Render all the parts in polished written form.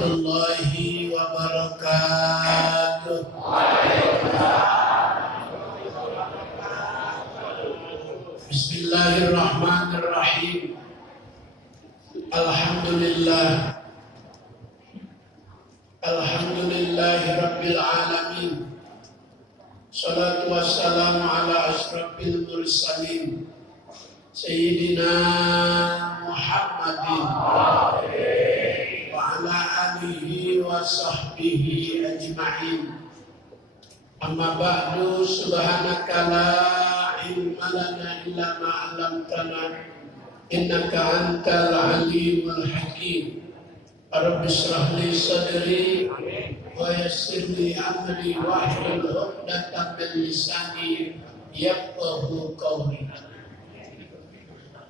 warahmatullahi wabarakatuh. Bismillahirrahmanirrahim. Alhamdulillah. Alhamdulillahi rabbil alamin. Salatu wassalamu ala asyrafil mursalin Sayyidina Muhammadin wa ala alihi wa sahbihi ajma'in. Amma ba'du, subhanaka la ilma lana illa ma 'allamtana innaka antal alimul hakim. Rabbi shrah li sadri wa yassir li amri wahlul 'uqdatam min lisani yafqahu qawli.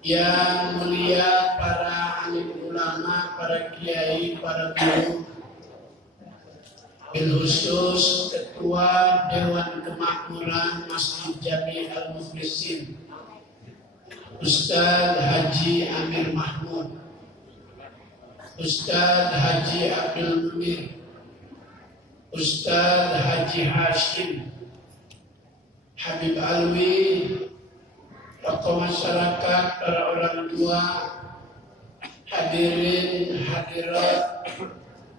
Yang mulia para alim ulama, para kiai, para guru, bil khusus Ketua Dewan Kemakmuran Masjid Jami Al-Muflisin Ustaz Haji Amir Mahmud, Ustaz Haji Abdul Munir, Ustaz Haji Hashim, Habib Alwi, tokoh masyarakat, para orang tua, hadirin, hadirat,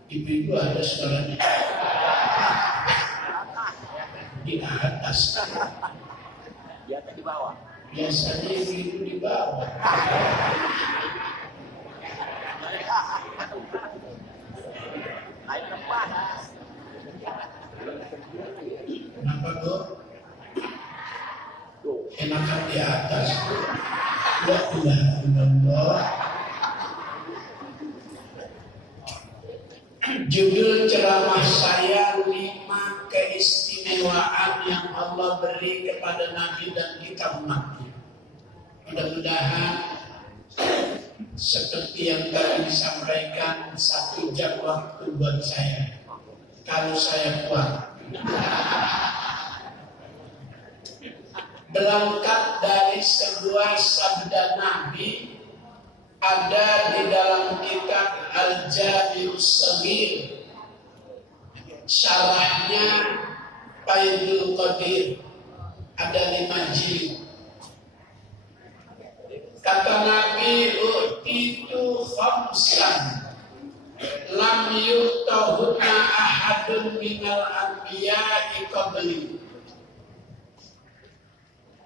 ibu-ibu ada suaranya di atas, di bawah. Biasanya ibu-ibu di bawah. Kenapa Bu? Enakan di atas. La ilaha illallah. Judul ceramah saya 5 keistimewaan yang Allah beri kepada Nabi dan kita umatnya. Mudah-mudahan seperti yang tadi disampaikan, 1 jam waktu buat saya. Kalau saya kuat. Berangkat dari sebuah sabda Nabi ada di dalam kitab Al-Jami'us Shaghir, syarahnya Faidul Qadir, ada 5 jilid. Kata Nabi, utitu khamsan lam yu'tahunna ahadun minal anbiya'i qabli.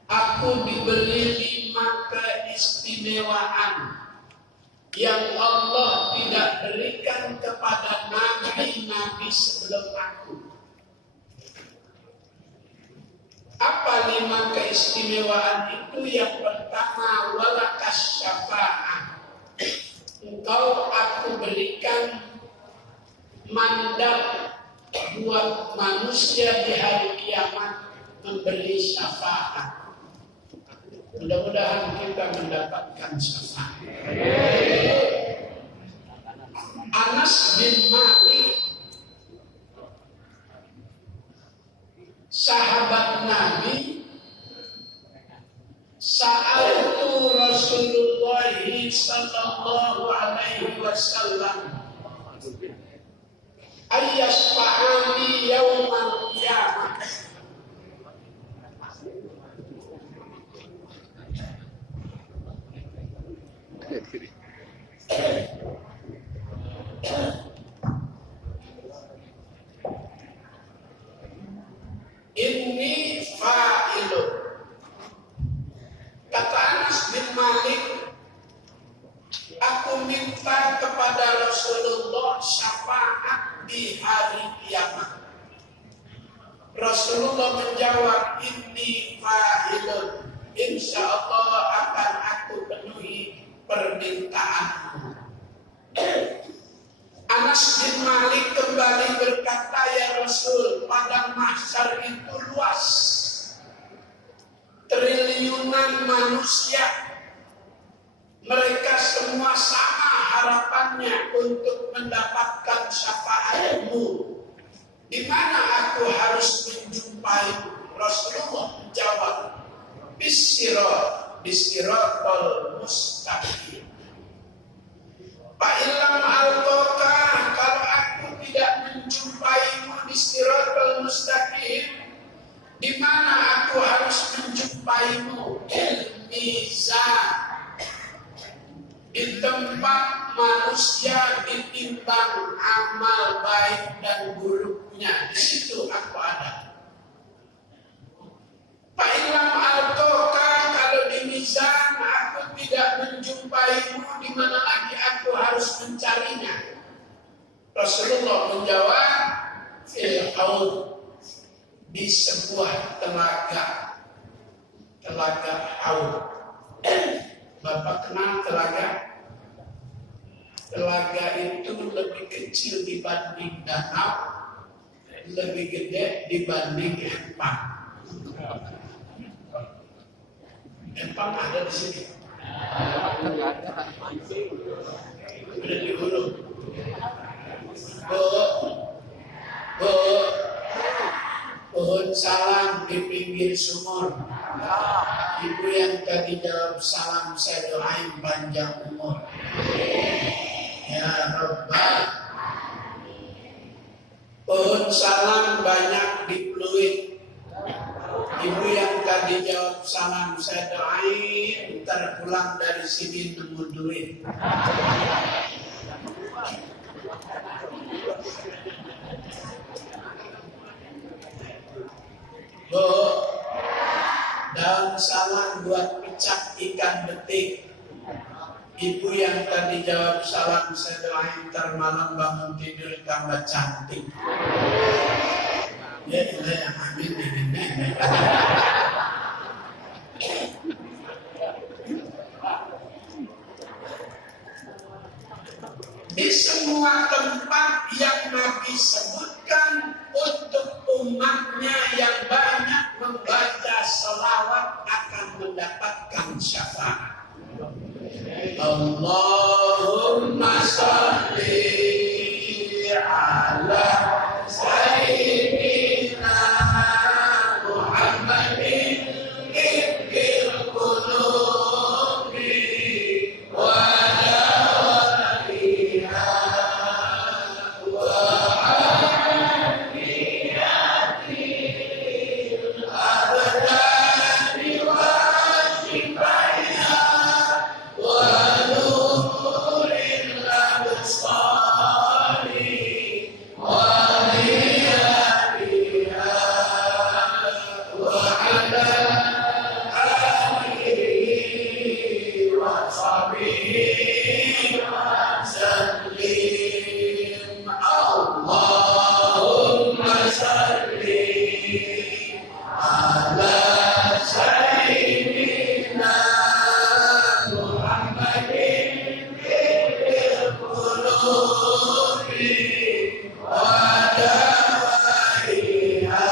Aku diberi 5 keistimewaan yang Allah tidak berikan kepada nabi-nabi sebelum aku. Apa 5 keistimewaan itu? Yang pertama, walakas syafa'ah. Engkau aku berikan mandat buat manusia di hari kiamat memberi syafaat. Mudah-mudahan kita mendapatkan syafaat. Anas bin Malik, sahabat Nabi, sa'altu Rasulullah sallallahu alaihi wasallam ayyashfa'ani yawmal qiyamah. Ini fa'ilun. Kata Anas bin Malik, aku minta kepada Rasulullah syafaat di hari kiamat. Rasulullah menjawab, ini fa'ilun, insya Allah akan aku penuhi permintaanmu. Anas bin Malik kembali berkata, ya Rasul, padang mahsyar itu luas, triliunan manusia, mereka semua sama harapannya untuk mendapatkan syafaatmu. Di mana aku harus menjumpai? Rasulullah menjawab, bisirotol mustaqim. Pak Ilham Al-Qoka, kalau manusia ditimbang amal baik dan buruknya. Di situ aku ada. Pak Ilham Altoka, kalau di mizan aku tidak menjumpaimu, di mana lagi aku harus mencarinya? Rasulullah menjawab, fil haud, di sebuah telaga haud. Bapak kenal telaga? Telaga itu lebih kecil dibanding danau, lebih gede dibanding empang. Empang ada di sini. Udah di hulu. Pohon salam di pinggir sumur. Ibu yang tadi jawab salam, saya doain panjang umur. Ya Rabbal. Pohon salam banyak di Pluit. Ibu yang tadi jawab salam, saya doain ntar pulang dari sini nemu duit. Bu, daun salam buat pecah ikan betik. Ibu yang tadi jawab salam, saya doain ntar malam bangun tidur tambah cantik. Ya itu yang amin ini. Di semua tempat yang Nabi sebutkan untuk umatnya yang banyak membaca salawat akan mendapatkan syafaat. Allahumma sholli ala sayyidina Muhammadin ibbil qulubi wa dawaiha wa afiyatil abdani wa shifaiha wa nuril absari wa hiyatiha wa ala alihi wa sahbihi wa sallim. Allahumma sholli ala sayyidina Muhammadin ibbil qulubi wa dawaiha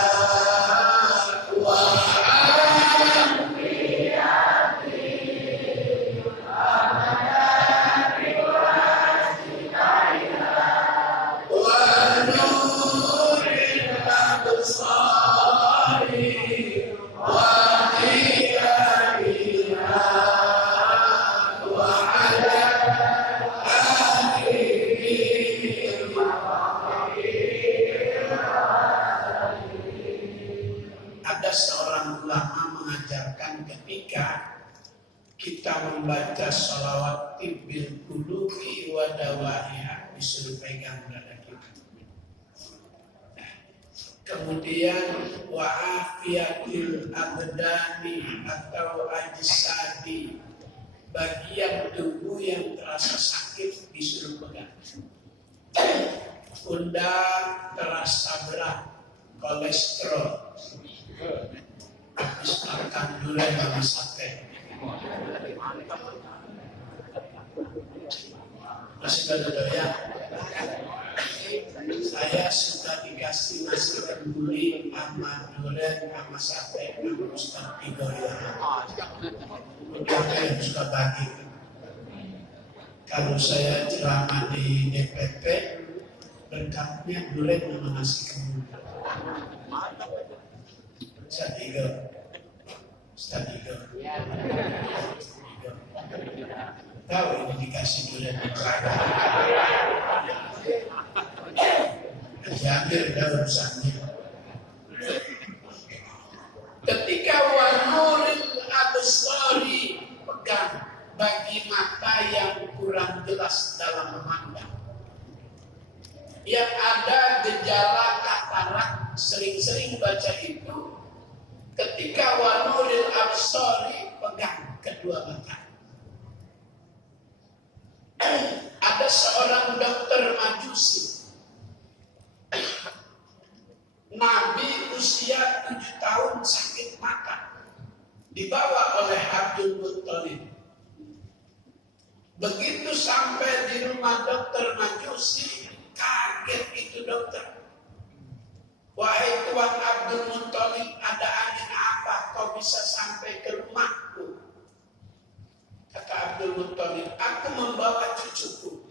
wa nuril absari wa hiyatiha wa ala Ada seorang ulama mengajarkan ketika kita membaca sholawat tibbil qulubi wa dawaiha, disuruh pegang dada kita. Kemudian wa afiyatil abdani atau ajsadi, bagian tubuh yang terasa sakit disuruh pegang. Pundak terasa berat, kolesterol, habis makan durian sama sate. Masih pada doyan? Saya suka dikasih nasi kembuli sama durian sama sate sama Ustaz Tigoya. Udah yang suka bagi. Kalau saya ceramah di DPP, lengkapnya durian sama nasi kembuli. Ustaz Tigoya. Tahu ini dikasih durian neraka. Diambil dah urusannya. Ketika wanuril absari, pegang bagi mata yang kurang kurang jelas dalam memandang. Yang ada gejala katarak, sering-sering baca itu ketika wanuril absori, pegang kedua mata. Ada seorang dokter Majusi, Nabi usia 7 tahun sakit mata, dibawa oleh Abdul Muttalib. Begitu sampai di rumah dokter Majusi, kaget itu dokter. Wahai Tuan Abdul Muttalib, ada angin apa kau bisa sampai ke rumahku? Kata Abdul Muttalib, aku membawa cucuku,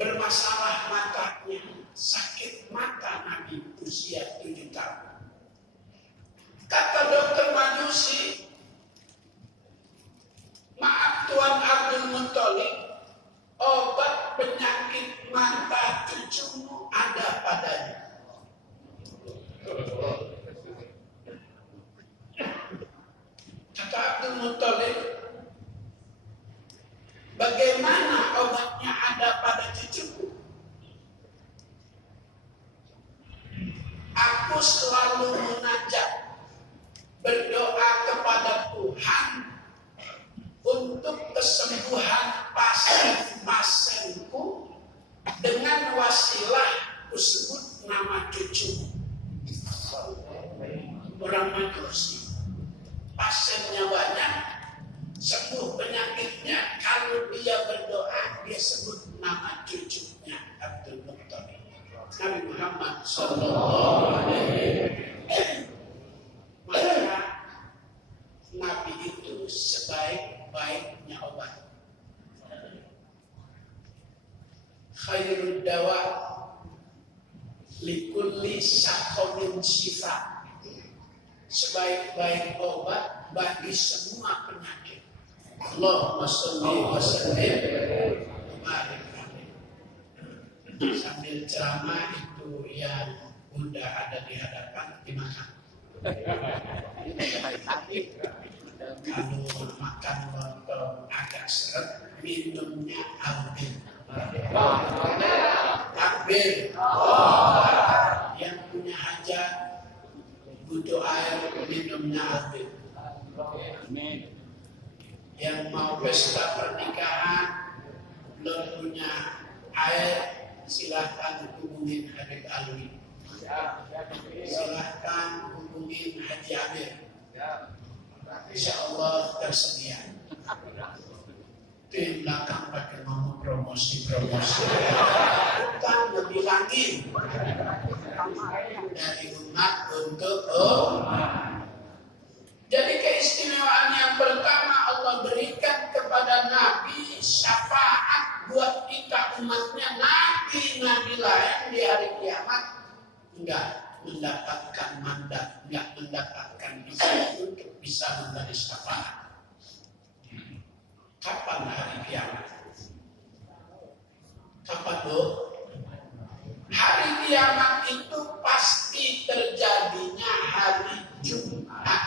bermasalah matanya, sakit mata Nabi usia 7 tahun. Kata dokter Majusi, maaf Tuan Abdul Muttalib, obat penyakit mata cucumu ada padanya. Kata Abdul Muttalib, bagaimana obatnya ada pada cucuku? Aku selalu munajat, berdoa kepada Tuhan untuk kesembuhan pasien-pasienku dengan wasilah sebut nama cucumu. Orang Majusi, pasiennya banyak, sembuh penyakitnya kalau dia berdoa, dia sebut nama cucunya Abdul Muttalib. Nabi Muhammad sallallahu alaihi wasallam. Maka Nabi itu sebaik-baiknya obat. Khairud dawa likulli saqamin syifa. Sebaik-baik obat bagi semua penyakit. Allahumma sholli wa sallim wa barik alaihi. Sambil ceramah itu yang udah ada di hadapan dimakan. Kalau makan lontong agak seret, minumnya albir. Takbir. Yang punya hajat butuh air, minumnya albir. Yang mau pesta pernikahan belum punya air, silahkan hubungin Habib Alwi. Silahkan hubungin Haji Amir. Insya Allah tersedia. Di belakang pakai ngomong promosi-promosi. Bukan ngebilangin dari umat untuk umat. Jadi keistimewaan yang pertama Allah berikan kepada Nabi, syafaat buat kita umatnya. Nabi lain di hari kiamat enggak mendapatkan mandat, enggak mendapatkan izin untuk bisa memberi syafaat. Kapan hari kiamat? Kapan loh? Hari kiamat itu pasti terjadinya hari Jumat.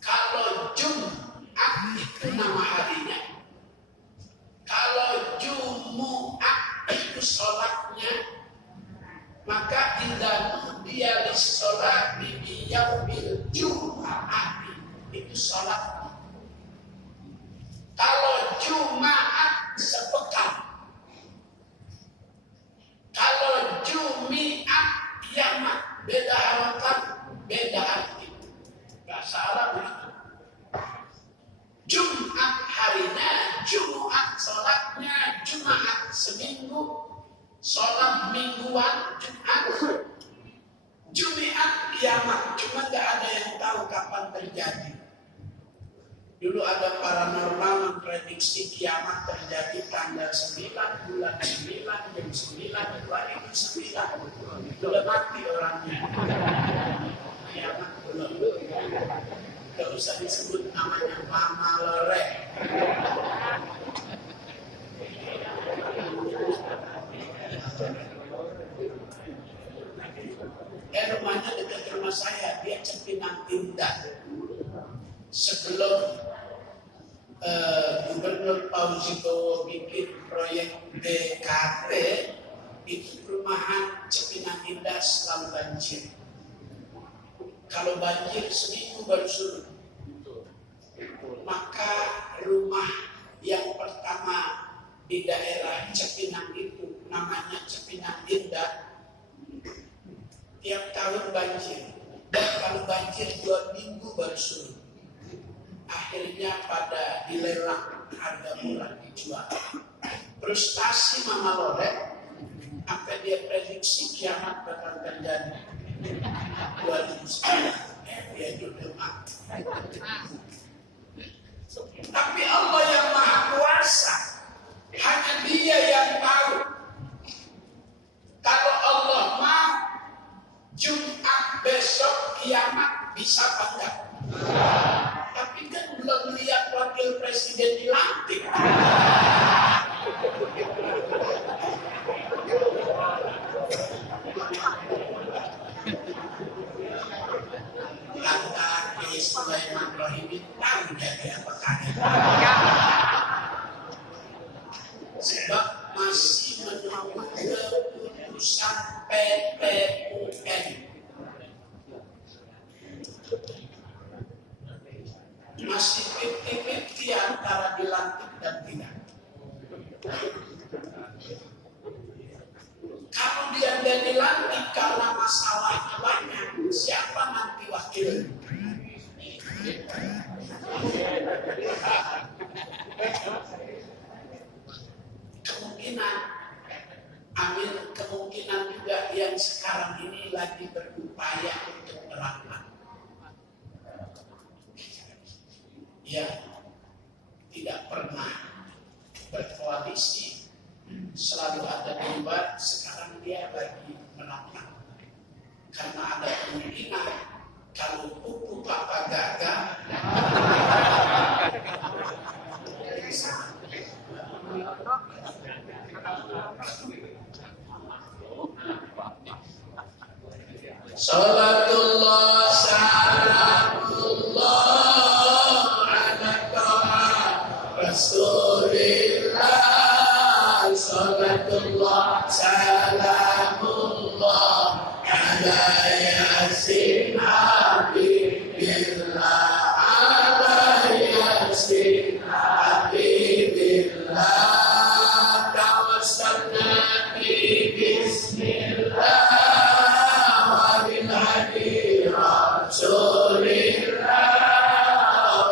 Kalau Jumat itu nama harinya. Kalau Jumu'ah itu sholatnya. Maka idza dia sholat di yaumil Jumu'ah itu sholat. Kalau Jumat sepekan, kalau Jumi'ah kiamat, beda harapan, beda arti. Bahasa Arab itu. Jumat harinya, Jumat sholatnya, Jumat seminggu, sholat mingguan, Jumat. Jumi'ah kiamat, cuma gak ada yang tahu kapan terjadi. Dulu ada paranormal memprediksi kiamat terjadi tanggal 9, bulan 9, jam 9, 2009. Sudah mati orangnya. Kiamat belum. Gak usah disebut namanya Mama Lore. Rumahnya dekat rumah saya, dia Cipinang Indah. Sebelum Gubernur Fauzi Bowo bikin proyek DKT, itu perumahan Cipinang Indah selalu banjir. Kalau banjir seminggu baru surut. Maka rumah yang pertama di daerah Cipinang itu namanya Cipinang Indah, tiap tahun banjir. Dan kalau banjir 2 minggu baru surut. Akhirnya pada dilelang, harga murah dijual. Frustasi Mama Loret, sampai dia prediksi kiamat bakal terjadi 2009. Dia duduk mati. Tapi Allah yang Maha Kuasa, hanya Dia yang tahu. Kalau Allah mau Jumat besok kiamat bisa apa enggak? Tapi kan belum lihat wakil presiden dilantik. Lantar Kiai Sulaiman Rohimi tahu jadi apa kaget. Sebab masih menunggu keputusan PPUN. Masih 50-50 antara dilantik dan tidak. Kalau dia dilantik karena masalahnya banyak, siapa nanti wakilnya? Kemungkinan, amin, kemungkinan juga yang sekarang ini lagi berupaya untuk merapat. Ya, tidak pernah berkoalisi, selalu ada debat. Sekarang dia lagi merapat karena ada kemungkinan kalau kuku papa gagal, salatullah salamullah Rasulillah, salatullah salamullah ala yasin habibillah, ala yasin habibillah, tawassalna bi bismillah wa bil hadi rasulillah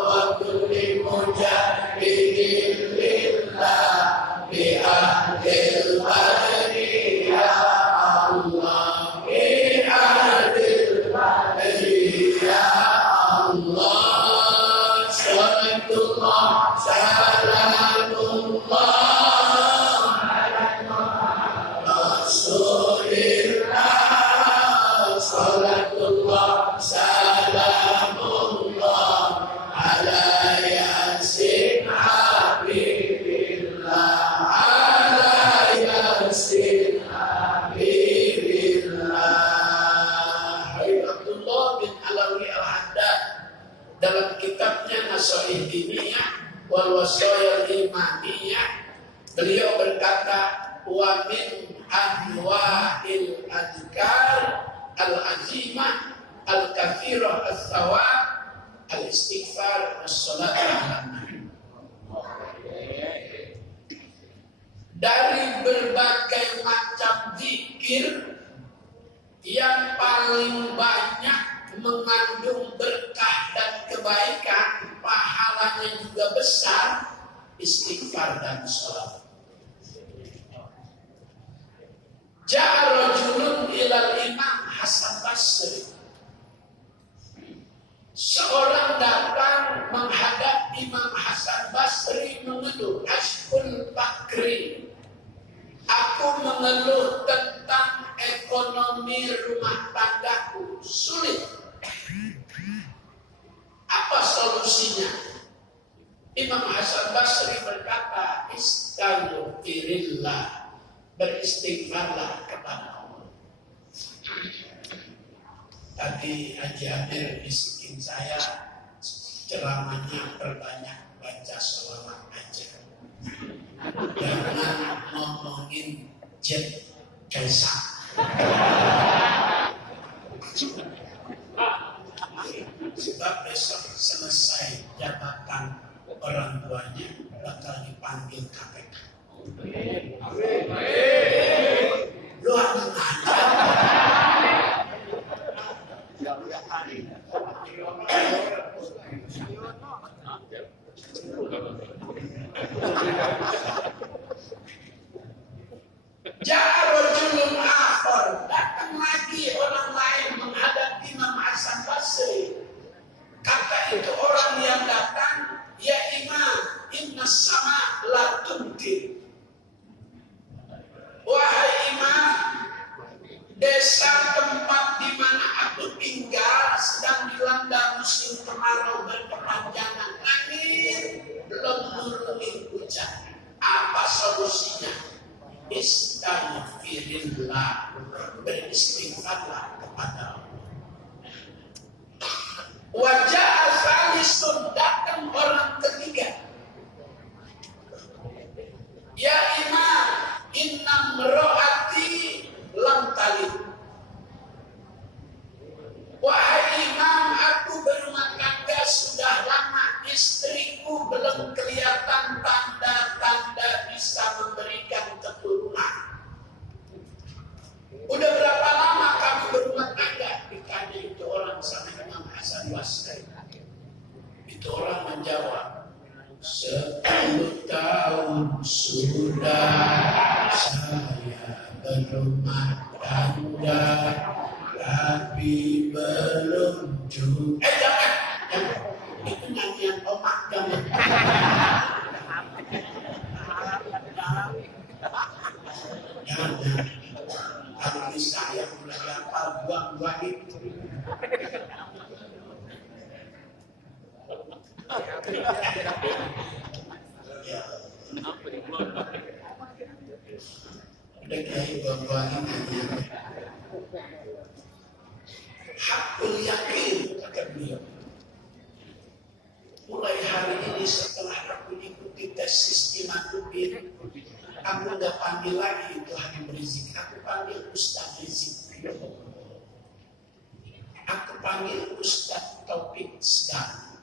wa kulli mujahidin lillah bi ahdil badri ya Allah, bi ahdil badri ya Allah, salatullah salamullah Rasulillah, salatullah salamullah ala yasin habibillah, ala yasin habibillah. Abdullah bin Alawi Al-Haddad dalam kitabnya Nasoih Diniyah wal Wasoyal Imaniyah, beliau berkata, wa min anwa'il adhkar al-azimah al-kathirah al-thawab al-istighfar was-salat ala-nabi. Dari berbagai macam zikir, yang paling banyak mengandung berkah dan kebaikan, pahalanya juga besar, istighfar dan salat. Ja'a rajulun ilal Imam Hasan Basri. Seorang datang menghadap Imam Hasan Basri mengeluh, ashkul fakri, aku mengeluh tentang ekonomi rumah tanggaku sulit. Apa solusinya? Imam Hasan Basri berkata, istaghfirillah, beristighfarlah kepada Allah. Tadi Haji Amir bisikin saya, ceramahnya perbanyak baca sholawat aja. Jangan ngomongin jet kaisar. Sebab besok selesai jabatan orang tuanya bakal dipanggil KPK. Lu akan aja. Ja'arul akhir, datang lagi orang lain menghadap Imam Hasan Basri. Kata itu orang yang datang, ya Imam, inna sama la tunkir. Wahai Imam, desa tempat di mana aku tinggal sedang dilanda musim kemarau berkepanjangan. Angin belum nurunin hujan. Apa solusinya? Istaghfirillah, beristighfarlah kepada Allah. Wajah asalisun, datang orang ketiga. Ya Imam, inna mro'ati lam talid. Wahai Imam, aku berumah tangga sudah lama, istriku belum kelihatan tanda-tanda bisa memberikan keturunan. Udah berapa lama kamu berumah tangga? Ditanya itu orang sama Imam Hasan Basri. Itu orang menjawab, 10 tahun sudah saya berumah tangga, tapi belum juga. Jangan. Itu nyanyian omak, jangan. Jangan. Kalau bisa yang mulai hafal buang-buang itu. Ya. Udah kayak buang-buangin aja. Hakul yakin, kata beliau. Mulai hari ini setelah aku ikuti tes sistematik, aku nggak panggil lagi itu Habib Rizik, aku panggil Ustaz Rizik. Aku panggil Ustaz Taufik Segar.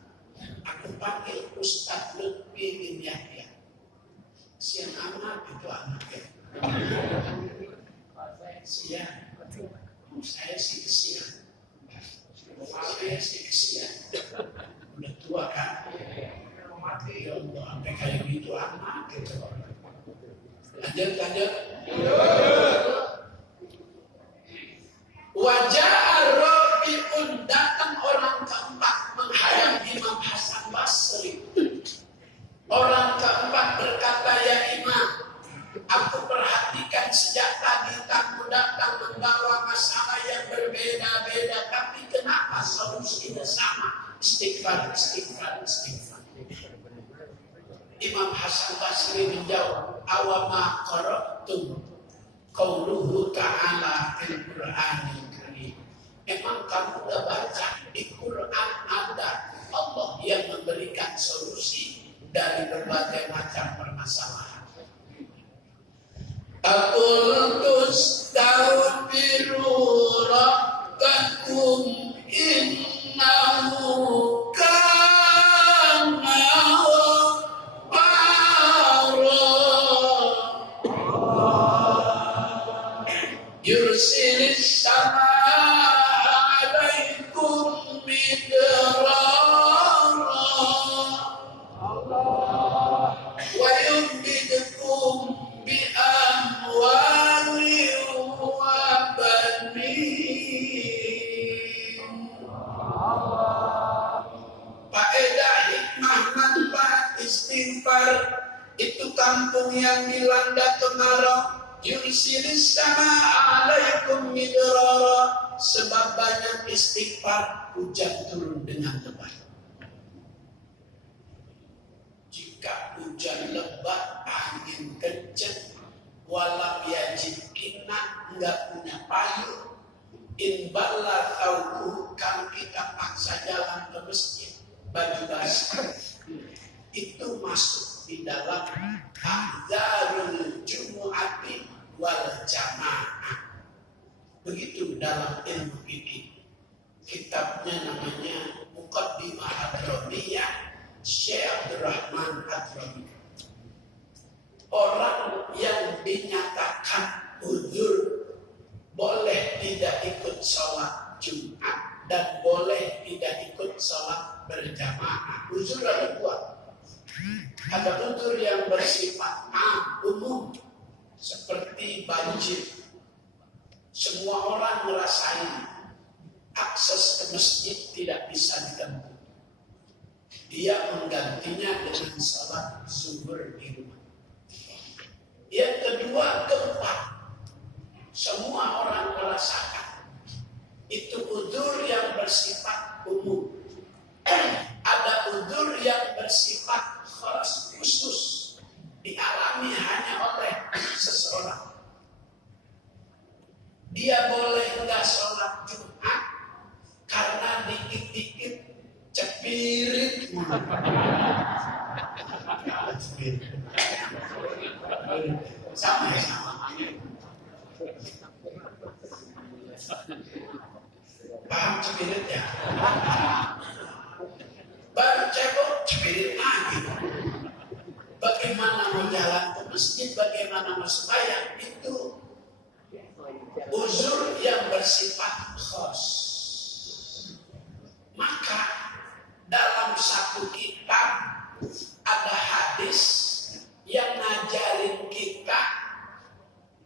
Aku panggil Ustaz Lutfi bin Yahya. Sian amat itu anaknya. Sian. Saya sih kesian. Udah tua kan? Ya Allah, sampai kayak gitu amat gitu. Lanjut. Wajah Rabi'un, datang orang keempat menghadap Imam Hasan Basri. Orang keempat berkata, ya Imam, aku perhatikan sejak tadi kamu datang membawa masalah yang berbeda-beda, tapi kenapa solusinya sama? Istighfar. Imam Hasan Basri menjawab, awama qara'tum qauluhu ta'ala fil Qur'anil Karim. Emang kamu udah baca di Quran ada Allah yang memberikan solusi dari berbagai macam permasalahan. Aqultus tawfiru rabbakum innahu kana yursilis samaa alaikum midrara wa yumdidukum bi amwalin wa banin. Faedah hikmah manfaat istighfar, itu kampung yang dilanda kemarau. Yursilis sama alaikum midrara, sebab banyak istighfar hujan turun dengan lebat. Jika hujan lebat, angin kencang, walam yajid kina, enggak punya payung, in balla thawbuhu, kalau kita paksa jalan ke masjid, baju basah. itu masuk di dalam ahdzarul jumu'ati wal jamaah. Begitu dalam ilmu fikih. Kitabnya namanya Muqaddimah Hadramiyah Syekh Abdurrahman Hadrami. Orang yang dinyatakan uzur boleh tidak ikut sholat Jumat dan boleh tidak ikut sholat berjamaah. Uzur ada dua. Ada uzur yang bersifat umum seperti banjir. Semua orang merasain akses ke masjid tidak bisa ditempuh. Dia menggantinya dengan sholat zuhur di rumah. Yang kedua, gempa. Semua orang merasakan. Itu uzur yang bersifat umum. Ada uzur yang bersifat khusus. Dialami hanya oleh seseorang. Dia boleh enggak sholat Jumat karena dikit-dikit cepirit. Sama ya, sama. Paham cepirit ya? Baru cebok cepirit lagi. Bagaimana mau jalan ke masjid, bagaimana mau sembahyang, itu uzur yang bersifat khos. Maka dalam satu kitab ada hadis yang ngajarin kita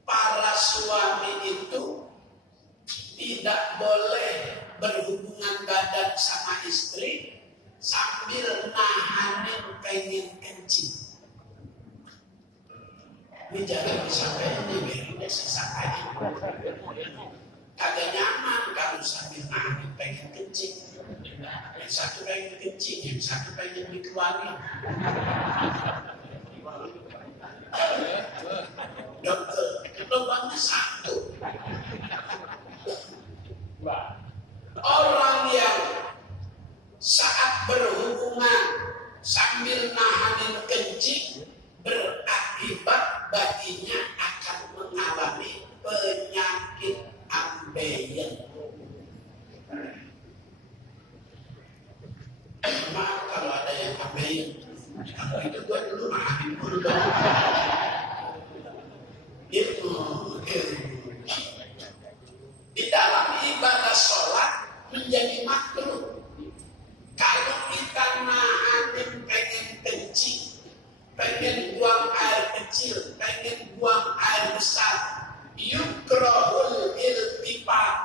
para suami itu tidak boleh berhubungan badan sama istri sambil nahanin pengen kencing. Ini jangan disampaikan di berinya sesak aja. Kagak nyaman kalau sambil nahanin pengen kencing. Yang satu pengen kencing, yang satu pengen dikeluarin. Dokter, lubangnya satu. Orang yang saat berhubungan sambil nahanin kencing berakibat baginya akan mengalami penyakit ambeien. Maaf kalau ada yang ambeien. Itu gua dulu nahanin dulu dong. Di dalam ibadah sholat menjadi makruh. Kalau kita nahanin pengen kencing, pengen buang air kecil, pengen buang air besar, yukrahul iltifat,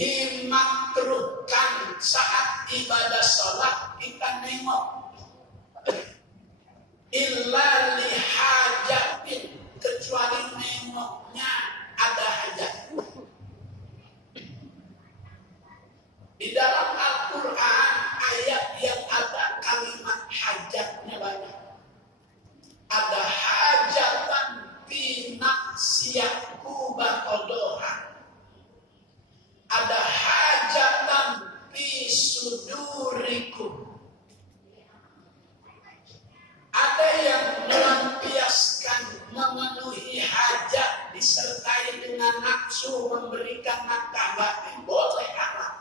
dimakruhkan saat ibadah sholat kita nengok. Illa lihajatin, kecuali nengoknya ada hajat. Di dalam Al-Quran ayat yang ada kalimat hajatnya banyak. Ada hajatan fi nafsiyaku baqodoha. Ada hajatan fi sudurikum. Ada yang melampiaskan memenuhi hajat disertai dengan nafsu memberikan nafkah batin, boleh halal.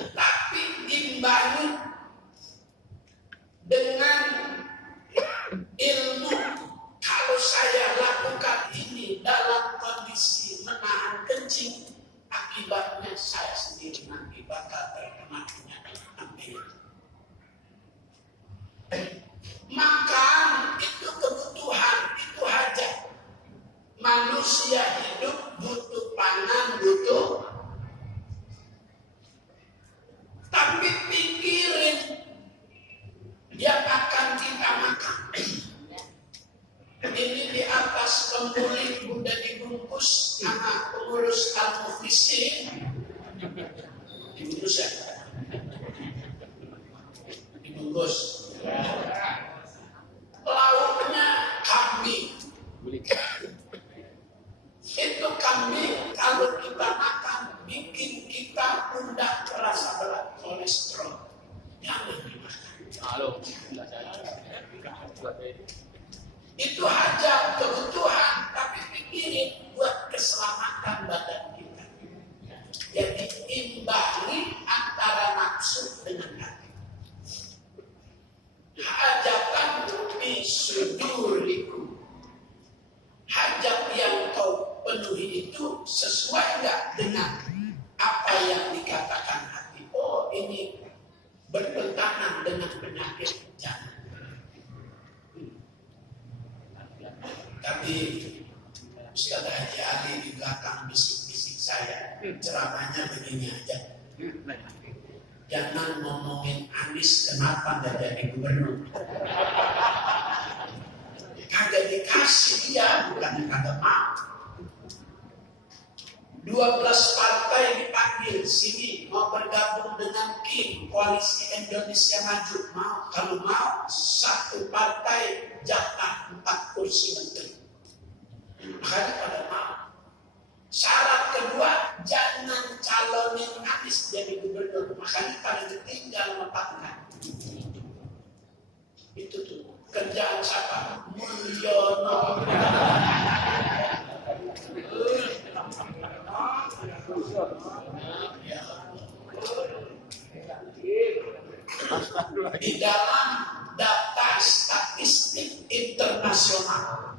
Tapi imbangi dengan ilmu. Kalau saya lakukan ini dalam kondisi menahan kencing, akibatnya saya sendiri nanti bakal terkena penyakit ambeien. Makan itu kebutuhan, itu hajat. Manusia hidup butuh pangan, butuh. Tapi pikirin yang akan kita makan. Ini di atas pemulih udah dibungkus sama pengurus Al-Muflisin. Dibungkus ya? Dibungkus. Lauknya kambing. Itu kambing kalau kita makan bikin kita pundak terasa berat, kolesterol. Tapi Ustaz Haji Ali di belakang bisik-bisik saya, ceramahnya begini aja. Jangan ngomongin Anies kenapa nggak jadi gubernur. Kagak dikasih dia, bukan kagak mau. 12 partai dipanggil sini mau bergabung dengan KIM, Koalisi Indonesia Maju. Mau, kalau mau satu partai jatah 4 kursi menteri. Makanya pada mau. Syarat kedua, jangan calonin Anies jadi gubernur. Makanya pada ditinggal mempatkan. Itu tuh kerjaan siapa? Mulyono. Di dalam data statistik internasional,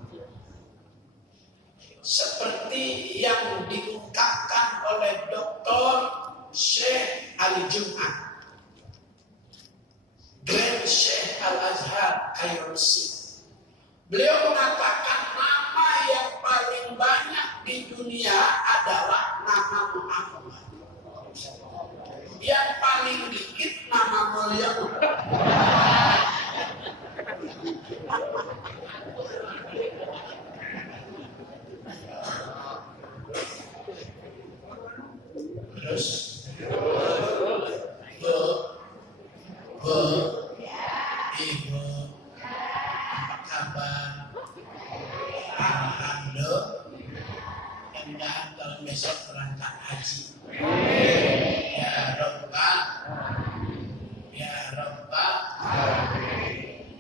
seperti yang diungkapkan oleh Dr. Syekh Ali Jum'at, Grand Syekh Al-Azhar Kairousi, beliau mengatakan nama yang paling banyak di dunia adalah nama Muhammad. Yang paling dikit nama Mulyono. Terus Ibu, apa kabar? Alhamdulillah. Mudah-mudahan kalau besok berangkat haji. Ya Rabbal, ya Rabbal.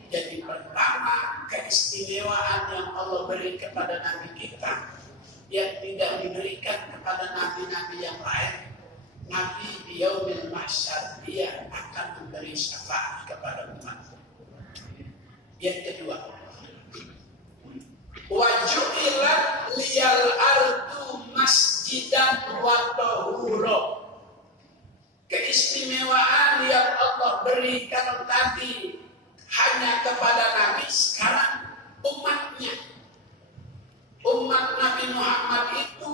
Jadi pertama, keistimewaan yang Allah beri kepada Nabi kita yang tidak diberikan kepada nabi-nabi yang lain. Nabi di yaumil mahsyar dia akan memberi syafaat kepada umat. Yang kedua, wa ju'ilat liyal ardu masjidan wa tahura. Keistimewaan yang Allah berikan tadi hanya kepada Nabi, sekarang umatnya. Umat Nabi Muhammad itu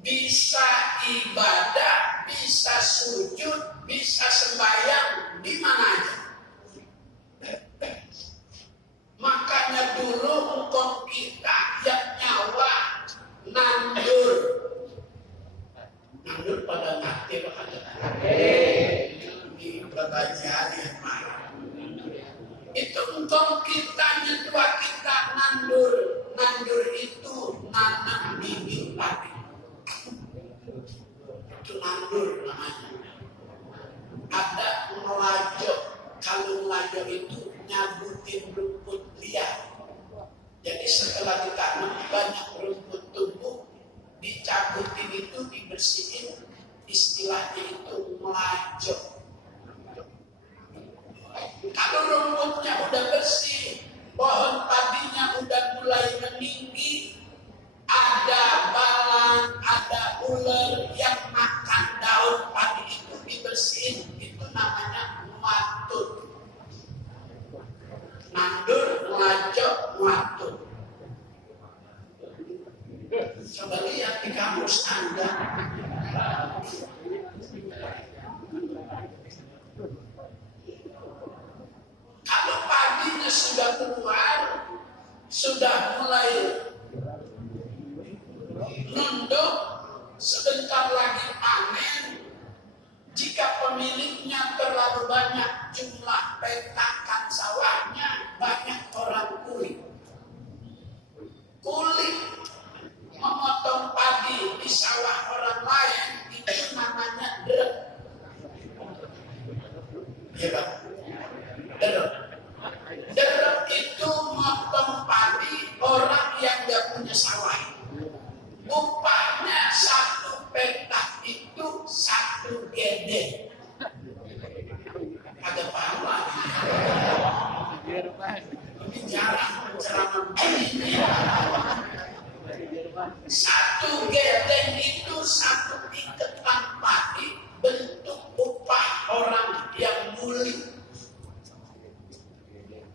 bisa ibadah, bisa sujud, bisa sembahyang di mana aja. Makanya dulu engkau kita yang nyawa nandur pada mati di berbagai hari yang marah. Itu engkau kita nyetua kita nandur itu nanam bibit padi. Itu nandur namanya. Ada ngelajo, kalau ngelajo itu nyabutin rumput liar. Jadi setelah ditanam banyak rumput tumbuh, dicabutin itu, dibersihin, istilahnya itu ngelajo. Kalau rumputnya udah bersih, pohon padinya udah mulai meninggi, ada balaang, ada ular yang makan daun padi itu dibersihin, itu namanya muatun. Nandur, ngajok, muatun. Coba lihat di kampus Anda. Kalau padinya sudah keluar, sudah mulai nunduk, sebentar lagi panen. Jika pemiliknya terlalu banyak jumlah petakan sawahnya, banyak orang kuli memotong padi di sawah orang lain, itu namanya derep. Ya Pak, derep. Derep itu motong padi orang yang gak punya sawah. Upahnya satu petak itu 1 gede. Agak paham lagi. Ini jarang ceramah begini. 1 gedeng itu 1 iketan padi, bentuk upah orang yang muli.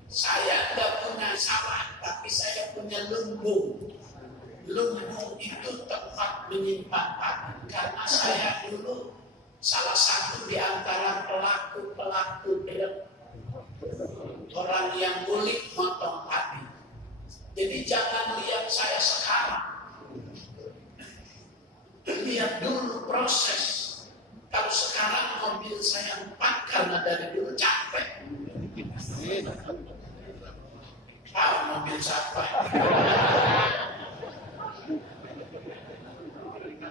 Saya tidak punya sawah, tapi saya punya lumbung. Lumbung itu tempat menyimpan padi. Karena saya dulu salah satu di antara pelaku orang yang ngulik motong padi. Jadi jangan lihat saya sekarang. Lihat dulu proses. Kalau sekarang mobil saya 4 karena dari dulu capek. Mobil siapa?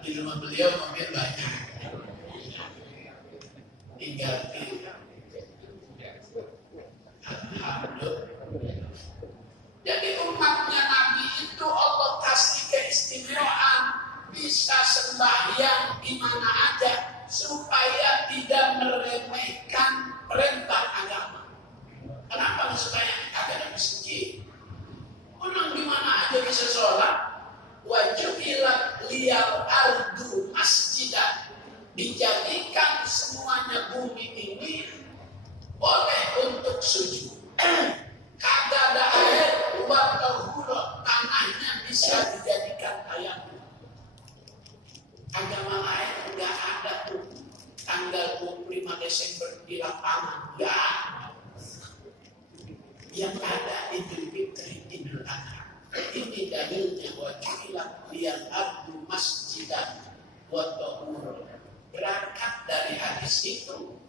Di rumah beliau mobil banyak. Tinggal alhamdulillah. Jadi umatnya Nabi itu Allah kasih keistimewaan, bisa sembahyang di mana aja supaya tidak meremehkan perintah agama. Kenapa supaya agak ada masjid? Orang di mana aja bisa sholat. Wajubilat liyal ardu masjidah, dijadikan semuanya bumi ini boleh untuk sujud. Kagak ada air, watahura, tanahnya bisa dijadikan tayammum. Agama lain enggak ada tuh tanggal 25 Desember di lapangan, enggak ada. Yang ada Idul Fitri, Idul Adha. Ini dalilnya wajilat liyal ardu masjidan wa tahur. Berangkat dari hadis itu,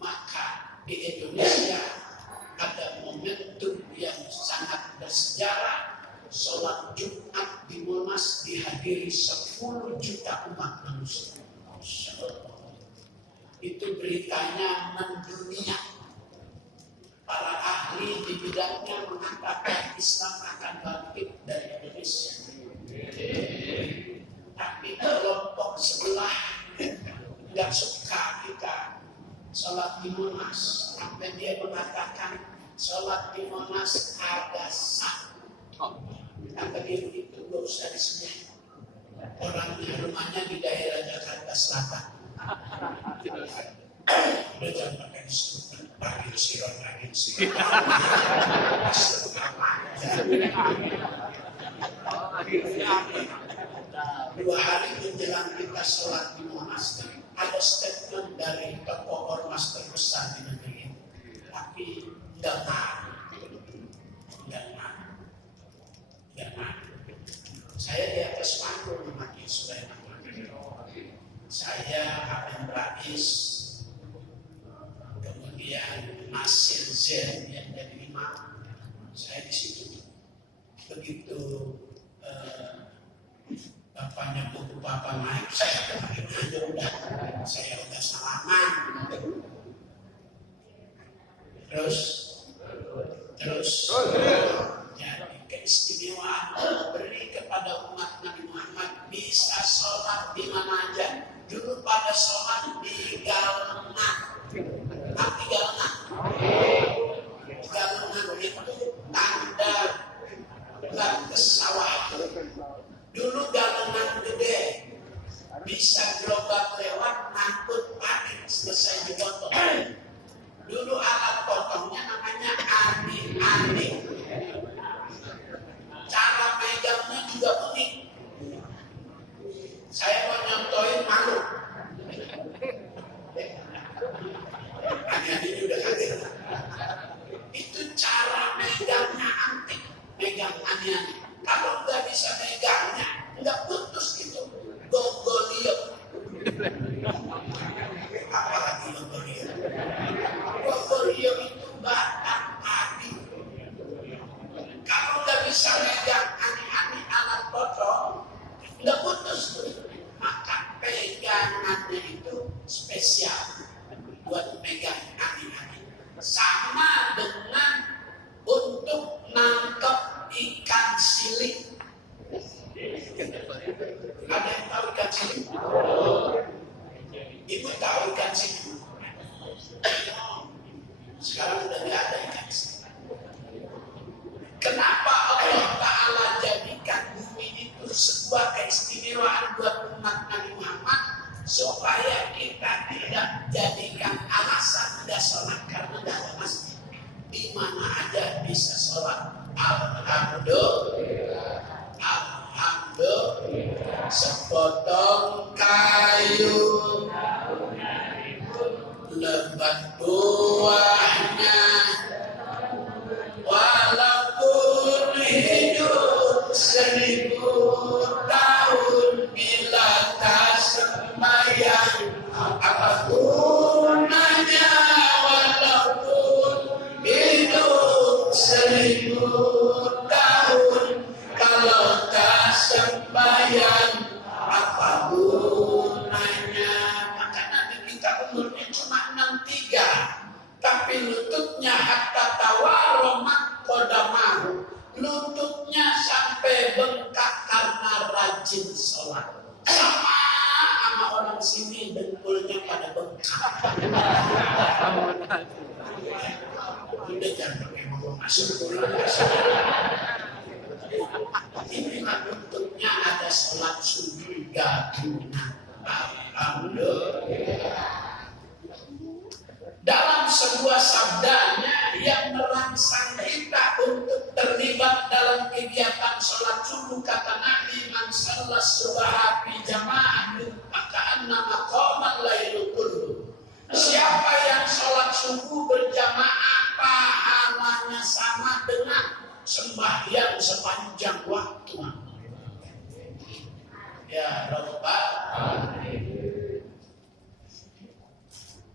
maka di Indonesia ada momentum yang sangat bersejarah. Sholat Jumat di Monas dihadiri 10 juta umat manusia. Itu beritanya mendunia. Para ahli di bidangnya mengatakan Islam akan bangkit dari Indonesia. Tapi kelompok sebelah nggak suka kita sholat di Monas. Sampai dia mengatakan sholat di Monas ada sah. Kata dia begitu, gak usah disebut. Orangnya rumahnya di daerah Jakarta Selatan. Udah jangan pakai disebut. Panggil siron. 2 hari menjelang kita sholat di Monas, ada statement dari tokoh ormas terbesar di negeri ini. Tapi jangan. Saya di atas panggung memakai Sulaiman. Saya Habib Rais, kemudian Nasir Zen yang jadi imam. Saya di situ. Begitu bapaknya buku bapak naik, saya kemarin aja saya udah salaman. Terus jadi keistimewaan Allah beri kepada umat Nabi Muhammad bisa sholat di mana aja. Dulu pada sholat di Galena. Tapi Galena itu tanda batas sawah. Dulu Galena gede, bisa gerobak lewat ngangkut padi selesai dipotong. Dulu alat potongnya namanya ani. Cara megangnya juga unik. Saya mau nyontohin malu. Ani udah hadir. Itu cara megangnya antik. Megang ani. Kalau nggak bisa megangnya, nggak putus gitu. Gogolio. Apalagi gogolio. Gogolio itu batang padi. Kalau nggak bisa megang ani alat potong, nggak putus tuh. Maka pegangannya itu spesial buat megang ani. Sama dengan untuk nangkep ikan siling. Ada yang tahu ikan siling? Ibu tahu ikan siling? Sekarang udah nggak ada ikan siling. Kenapa Allah Ta'ala jadikan bumi itu sebuah keistimewaan buat umat Nabi Muhammad, supaya kita tidak jadikan alasan tidak sholat karena tidak ada masjid. Di mana aja bisa sholat. Alhamdulillah. 1000 tahun bila tak sembahyang, apa gunanya walaupun hidup 1000 tahun kalau tak sembahyang, apa gunanya? Maka Nabi kita umurnya cuma 63, tapi lututnya hatta tawaromat kodamahu, lututnya sampai bengkak karena rajin sholat. Sama orang sini dengkulnya pada bengkak. Udah jangan pakai ngomong masuk pulang. Ini lututnya ada sholat subuh gabungan. Alhamdulillah. Dalam sebuah sabdanya yang merangsang kita untuk terlibat dalam kegiatan sholat subuh, kata Nabi, man shalla subha fi jama'ah faka'anna maqaman lailu kullu. Siapa yang sholat subuh berjamaah, pahalanya sama dengan sembahyang sepanjang waktu. Ya Rabbal Alamin.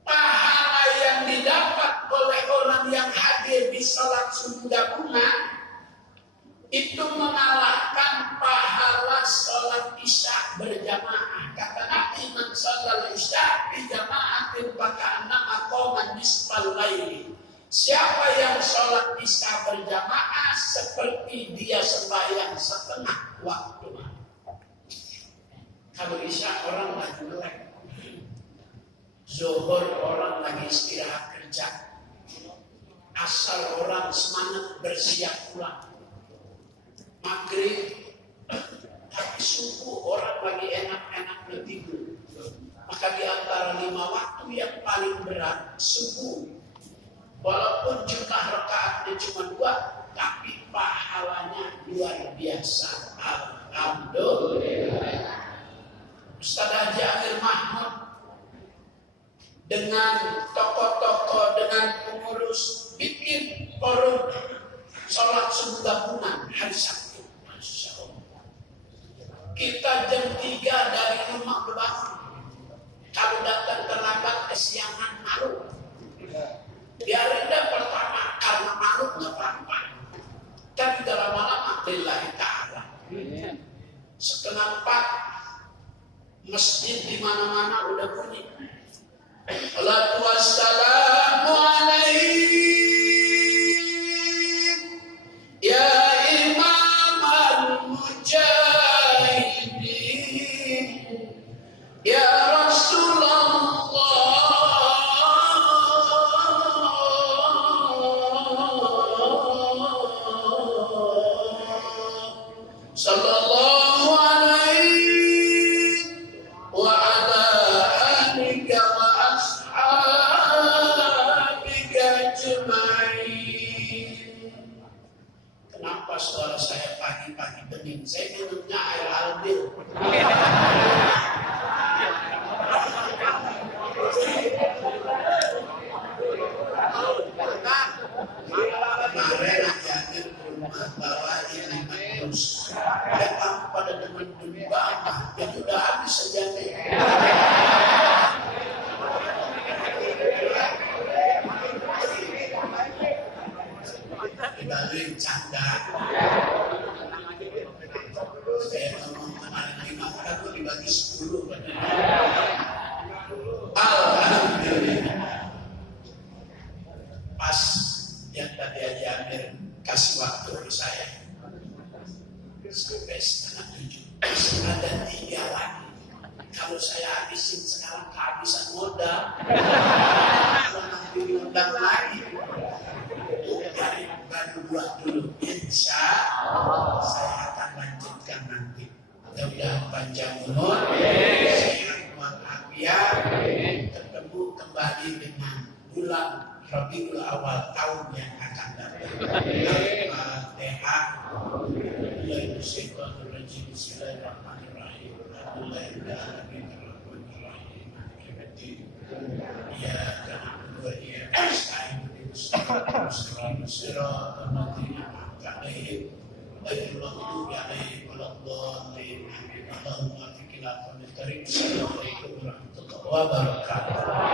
Pahala yang didapat oleh orang yang hadir di sholat subuh gabungan itu mengalahkan pahala sholat isya berjamaah. Kata Nabi, man shallal isya fi jama'atin faka'anna maqaman nisfal laili. Siapa yang sholat isya berjamaah seperti dia sembahyang setengah waktu. Kalau isya orang lagi melek, zuhur orang lagi istirahat kerja, asar orang semangat bersiap pulang, maghrib, tapi subuh orang lagi enak-enak tidur. Maka di antara 5 waktu yang paling berat subuh, walaupun jumlah rakaatnya cuma 2, tapi pahalanya luar biasa. Alhamdulillah. Ustaz Haji Amir Mahmud dengan tokoh-tokoh, dengan pengurus bikin forum sholat subuh gabungan hari Sabtu. Masya Allah. Kita jam 3 dari rumah berbangun. Kalau datang terlambat kesiangan malu. Biarin dah pertama karena malu nggak apa-apa. Tapi lama-lama lillahi ta'ala. Setengah 4 masjid di mana-mana udah bunyi. Salatu wassalamu alaik ya imam al-mujahidin ya Rasulullah sallallahu alaihi wa ala alika wa ashabika ajmain. Kenapa suara saya pagi-pagi bening? Saya minumnya air albil. Kemarin ajakin rumah bawain 5 dus. Datang pada demen banget. Itu udah habis sejati. Dibaluin canda. Saya ngomong kemarin 5 orang itu dibagi 10. Alhamdulillah. Pas yang tadi Haji Amir kasih waktu ke saya sampai 6:30, masih ada 3 lagi. Kalau saya habisin sekarang kehabisan modal. Kalau nanti diundang lagi, dari baru buat dulu. Insya Allah saya akan lanjutkan nanti. Mudah-mudahan panjang umur, sehat walafiat, ketemu kembali dengan bulan Rabiul Awal tahun yang akan datang. Al-Fatihah. Bismillahirrahmanirrahim. Alhamdulillahirrahmanirrahim. Ya na'budu wa iyyaka nasta'in. Ihdinas siratal mustaqim. ghairil maghdubi 'alaihim waladdallin. Allahumma fikina wa nasta'in. Assalamualaikum warahmatullahi wabarakatuh.